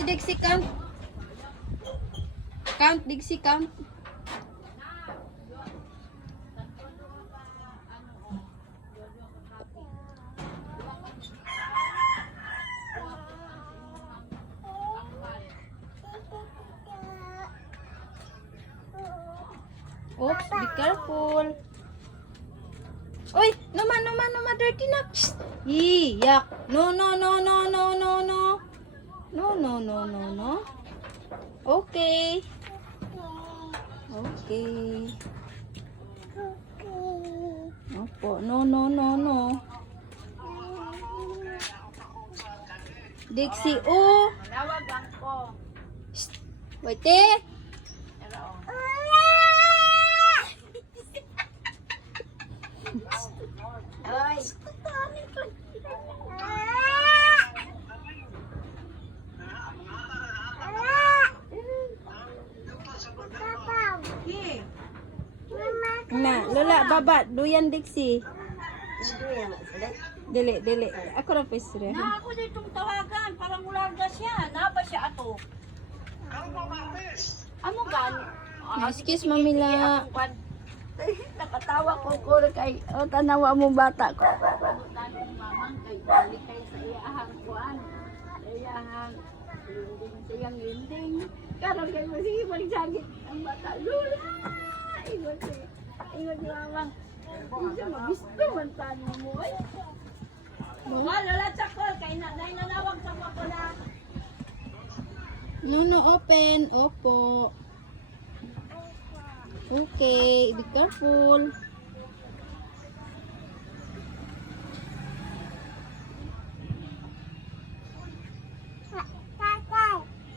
Dixie, Dixie, count. Count, Dixie, count. Oops, be careful. Oy, no ma, dirty na. Yak. No. No. Okay. Opo, no. Dixie, oh. Nawag lang ko. Wait, Ay. Na, Lola, baba, duyan Dixie. Dili. Ako ra pisre. Na ako ditong tawagan, parang ularga siya. Naba siya ato. Amo gan? Excuse mamila. Nakatawa ko kay tanawa mo bata ko. Mamang kay balik kay sa iyahang kuan. Iyahang linding. Karon kay mo sige magsagit ang bata. Lula! Ingon si mamang. Hindi mo gusto man tanong mo ay. Mga lola tsakol kay nanawag sa ko na. No, open. Opo. Okay, be careful.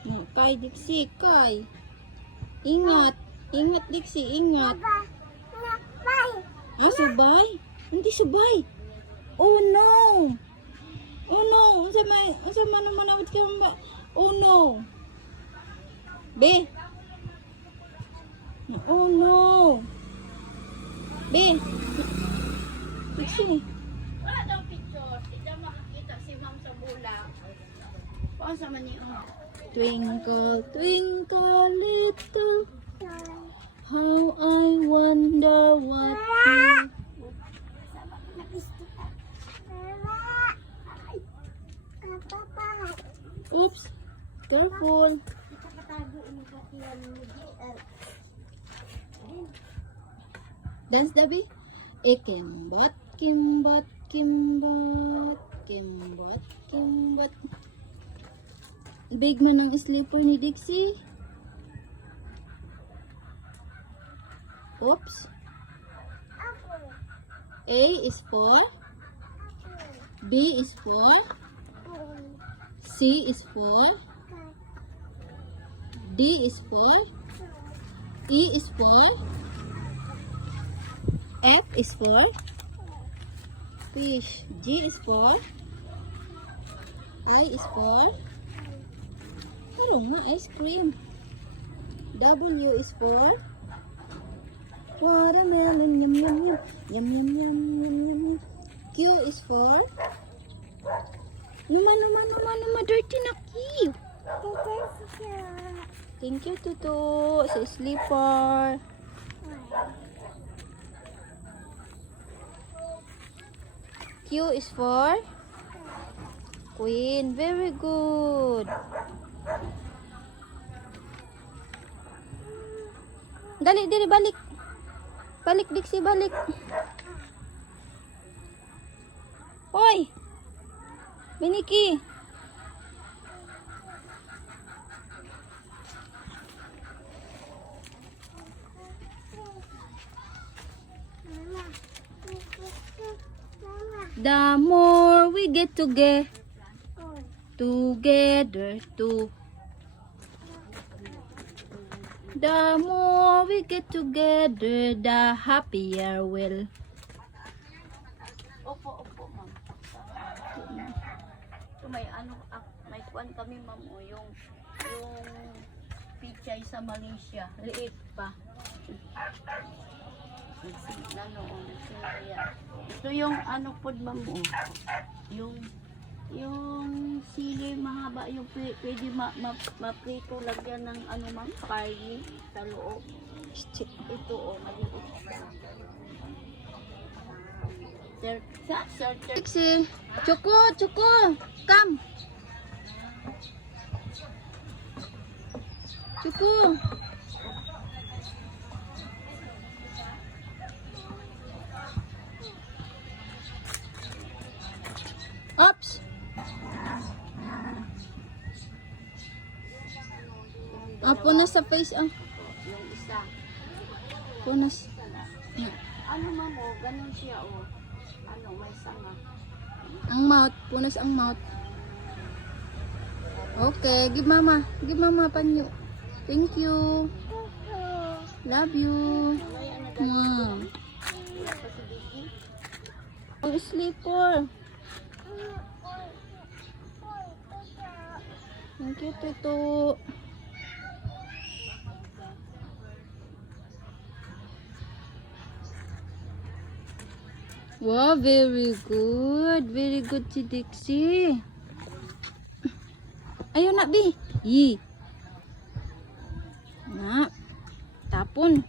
No, kay Dixie, kay. Ingat Dixie, ingat. Ah, subay? Hindi subay. Oh no. Unsa man manawid ka ba? Oh no. Be. Oh no. Be. Dixie. Wala daw picture. Hindi makakita si ma'am sa bulang. Paano sa maniyo? Twinkle, twinkle, little how I wonder what you... Oops, careful. Dance, Debbie. Kimbat. Big man ang slipper ni Dixie. Oops. A is for. B is for. C is for. D is for. E is for. F is for fish. G is for. I is for. Pero nga, ice cream. W is for watermelon. Yum. Q is for Numa, dirty na Q. Thank you, Tutu. Sa slipper. Q is for Queen. Very good. Dali, balik. Balik, Dixie, balik. Hoy! Miniki! The more we get together too. The more we get together, the happier we'll. Opo, ma'am. So, may kwan kami, ma'am, o yung pichay sa Malaysia. Liit pa. Nagsimaya. Ito yung ano po, ma'am, o. Yung Yung sili mahaba, yung pwede maprito, lagyan ng ano man, parsley sa loob. Ito oh, maliit siya. Dixie, Choco, come. Choco. Oops. Punas sa face, Yung isa. Punas. Ano man mo, ganun siya oh. Ano, may sanga. Ang mouth, punas ang mouth. Okay, give mama panyo. Thank you. Love you. Ang sleeper. Thank you, Tito. Wow, very good. Very good si Dixie. Ayaw na, Bi. Na. Tapon.